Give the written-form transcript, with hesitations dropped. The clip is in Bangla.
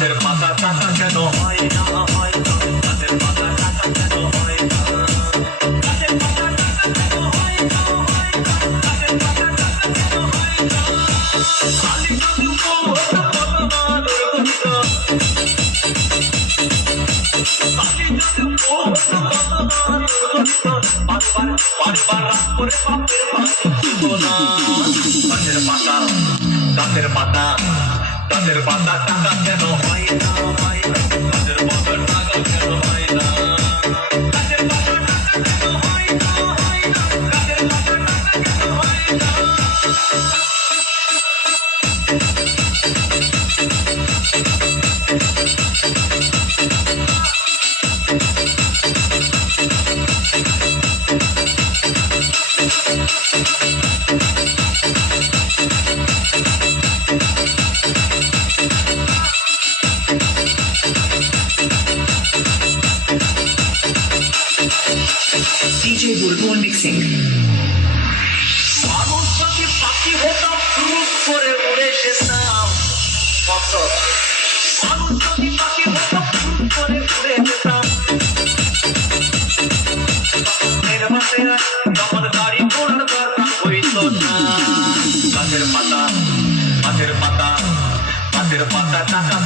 গাছের পাতা টাকা কেন হয় না, হয় না, গাছের পাতা টাকা কেন হয় না, গাছের পাতা টাকা কেন হয় না, হয় না, গাছের পাতা টাকা কেন হয় না। খালি যদি ফুল হতো কত মানুষ হতো, খালি যদি ফুল হতো কত মানুষ হতো, বারবার বারবার রাগ করে বাপের বাড়ি যেত না। গাছের পাতা, গাছের পাতা, গাছের পাতা টাকা কেন হয় না, হয় না, গাছের পাতা টাকা কেন হয় না, গাছের পাতা টাকা কেন হয় না, হয় না, গাছের পাতা টাকা কেন হয় না। DJ Bulbul Mixing. মানুষ যদি পাখি হতাম ফুরুক করে উড়ে যেতাম কত, মানুষ যদি পাখি হতাম ফুরুক করে উড়ে যেতাম, তখন গাড়ি ঘোড়ার দরকার হইতো না। গাছের পাতা, গাছের পাতা, গাছের পাতা টাকা